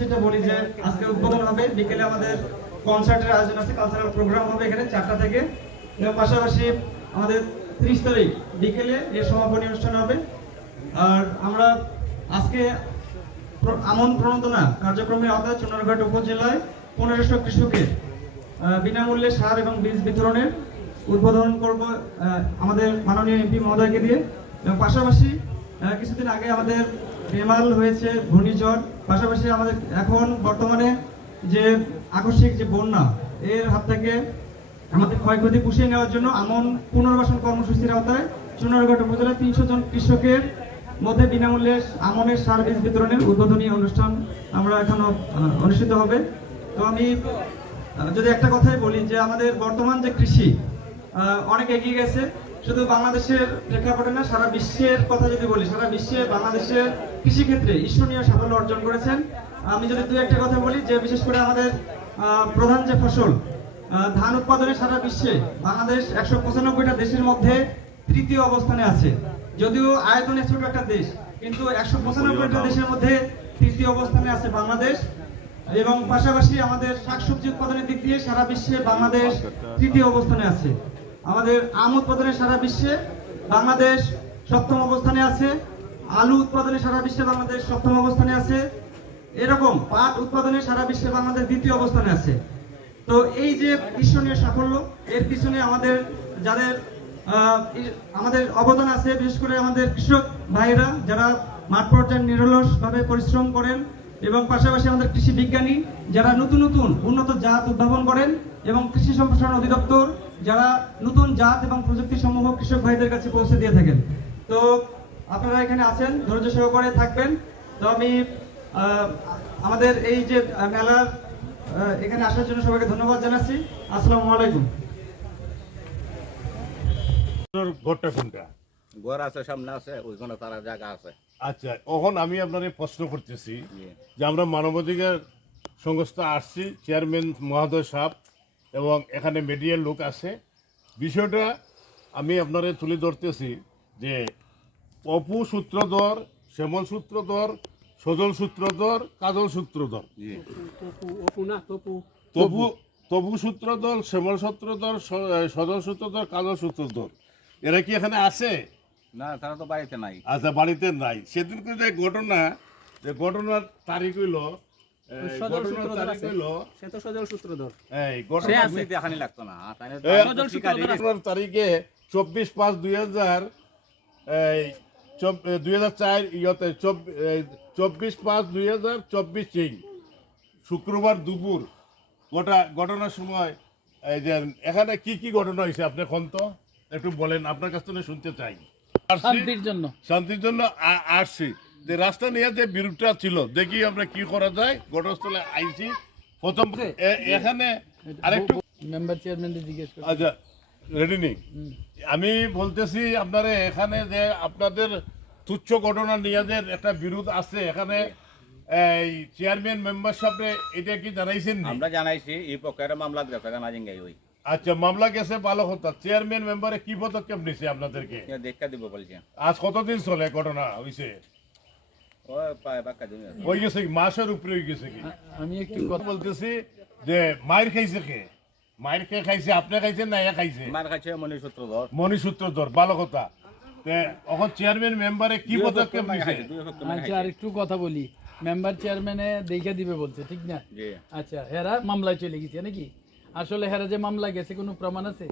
কর্মসূচিটা বলি যে আজকে উদ্বোধন হবে, বিকেলে আমাদের কনসার্টের আয়োজন আছে, কালচারাল প্রোগ্রাম হবে এখানে 4টা থেকে, এবং পাশাপাশি আমাদের 30 তারিখ বিকেলে এর সমাপনী অনুষ্ঠান হবে। আর আমরা আজকে আমন প্রণোদনা কার্যক্রমের আওতায় চুনারঘাট উপজেলায় 1500 কৃষকের বিনামূল্যে সার এবং বীজ বিতরণের উদ্বোধন করব আমাদের মাননীয় এমপি মহোদয়কে দিয়ে। এবং পাশাপাশি কিছুদিন আগে আমাদের রেমাল হয়েছে, ঘূর্ণিঝড়, পাশাপাশি আমাদের এখন বর্তমানে যে আকস্মিক যে বন্যা, এর হাত থেকে আমাদের ক্ষয়ক্ষতি পুষিয়ে নেওয়ার জন্য আমন পুনর্বাসন কর্মসূচির আওতায় চুনারঘাট উপজেলার 300 জন কৃষকের মধ্যে বিনামূল্যে আমনের সার বীজ বিতরণের উদ্বোধনী অনুষ্ঠান আমরা এখনো অনুষ্ঠিত হবে। তো আমি যদি একটা কথাই বলি যে আমাদের বর্তমান যে কৃষি অনেক এগিয়ে গেছে, শুধু বাংলাদেশের প্রেক্ষাপটে না, সারা বিশ্বের কথা যদি বলি, সারা বিশ্বে বাংলাদেশের কৃষিক্ষেত্রে ঈর্ষণীয় সাফল্য অর্জন করেছেন। আমি যদি দু একটা কথা বলি যে বিশেষ করে আমাদের প্রধান যে ফসল ধান উৎপাদনে সারা বিশ্বে বাংলাদেশ 195টা দেশের মধ্যে 3য় অবস্থানে আছে। যদিও আয়তনে ছোট একটা দেশ, কিন্তু 195টা দেশের মধ্যে 3য় অবস্থানে আছে বাংলাদেশ। এবং পাশাপাশি আমাদের শাকসবজি উৎপাদনের দিক দিয়ে সারা বিশ্বে বাংলাদেশ 3য় অবস্থানে আছে। আমাদের আম উৎপাদনে সারা বিশ্বে বাংলাদেশ 7ম অবস্থানে আছে। আলু উৎপাদনে সারা বিশ্বে বাংলাদেশ 7ম অবস্থানে আছে। এরকম পাট উৎপাদনে সারা বিশ্বে বাংলাদেশ 2য় অবস্থানে আছে। তো এই যে ঈর্ষণীয় সাফল্য, এর পিছনে আমাদের যাদের আমাদের অবদান আছে, বিশেষ করে আমাদের কৃষক ভাইরা যারা মাঠ পর্যায়ে নিরলসভাবে পরিশ্রম করেন, এবং পাশাপাশি আমাদের কৃষি বিজ্ঞানী যারা নতুন নতুন উন্নত জাত উদ্ভাবন করেন, এবং কৃষি সম্প্রসারণ অধিদপ্তর যারা নতুন জাত এবং প্রযুক্তি সমূহ কৃষক ভাইদের কাছে পৌঁছে দিয়ে থাকেন। তো আপনারা এখানে আছেন, ধৈর্য সহকারে থাকবেন। তো আমি আমাদের এই যে মেলার এখানে আসার জন্য সবাইকে ধন্যবাদ জানাচ্ছি। আসসালামু আলাইকুম। ঘরটা কোনটা? ঘর আছে, সামনে আছে, ওইখানে তারা জায়গা আছে। আচ্ছা, এখন আমি আপনার প্রশ্ন করতেছি যে আমরা মানবাধিকার সংস্থা আসছি, চেয়ারম্যান মহোদয় সাহেব এবং এখানে মিডিয়ার লোক আছে। বিষয়টা আমি আপনারা তুলে ধরতেছি যে অপু সূত্রধর, শ্যামল সূত্রধর, সজল সূত্রধর, কাজল সূত্রধর, তপু সূত্রধর, শ্যামল সূত্রধর, সজল সূত্রধর, কাজল সূত্রধর, এরা কি এখানে আছে? না, তারা তো বাড়িতে নাই। আচ্ছা, বাড়িতে নাই। সেদিনকে যে ঘটনার তারিখ হইল, তারিখে 24/5/2024 শুক্রবার দুপুর ঘটনার সময় এই যে এখানে কি কি ঘটনা হয়েছে আপনি এখন তো একটু বলেন, আপনার কাছ থেকে শুনতে চাই। শান্তির জন্য আসছি, যে রাস্তা নিয়ে যে বিরোধটা ছিল, দেখি আমরা কি করা যায়। ঘটনাস্থলে আইছি প্রথম এখানে আরেকটু মেম্বার চেয়ারম্যানদের জিজ্ঞেস করুন। আচ্ছা, রেডি নেই। আমি বলতেছি আপনারা এখানে যে আপনাদের তুচ্ছ ঘটনা নিয়ে যে একটা বিরোধ আছে, এখানে এই চেয়ারম্যান মেম্বার সাহেব এটা কি জানাইছেন? আমরা জানাইছি এই পক্ষের মামলা গেছে না জিঙ্গাই ওই। আচ্ছা, মামলা গেছে, ভালো কথা। চেয়ারম্যান মেম্বারে কি পদক্ষেপ নিছে আপনাদেরকে? দেখা দিব বলছে। আজ কতদিন চলে ঘটনা হইছে? ওই গেছে কি মাসের উপরে হয়ে গেছে কি? আমি একটু কথা বলতেছি যে মায়ের খাইছে কে? মায়ের কে খাইছে? আপনি খাইছেন না এ খাইছে? মার খাইছে মনি সূত্রধর। মনি সূত্রধর, ভালো কথা। এখন চেয়ারম্যান মেম্বারে কি পদক্ষেপ নিছে? আচ্ছা, আর একটু কথা বলি। মেম্বার চেয়ারম্যানে দেখে দিবে বলছে, ঠিক না? আচ্ছা, হেরা মামলায় চলে গেছে নাকি? আসলে হেরা যে মামলা গেছে কোনো প্রমাণ আছে?